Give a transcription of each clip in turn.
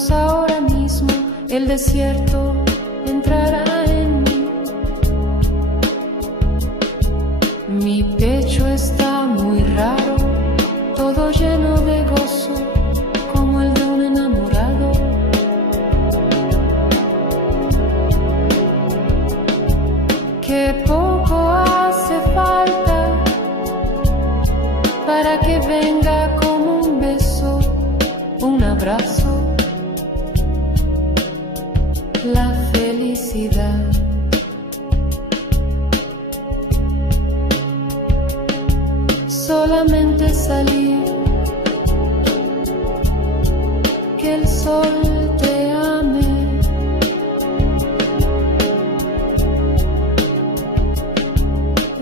brazos ahora mismo, el desierto entrará en mí. Mi pecho está muy raro, todo lleno de gozo, como el de un enamorado. Qué poco hace falta para que venga como un beso, un abrazo, la felicidad. Solamente salir, que el sol te ame,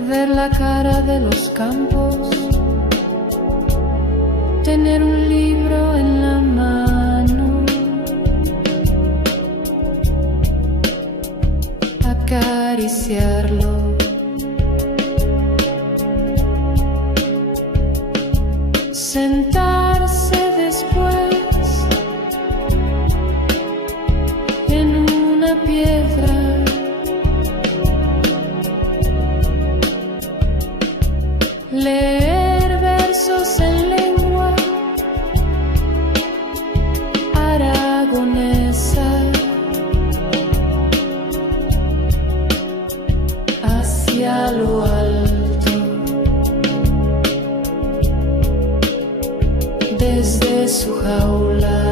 ver la cara de los campos, tener un libro en la mano, acariciarlo, sentarse después en una piedra, leer versos en lengua aragonesa, hacia lo alto, desde su jaula.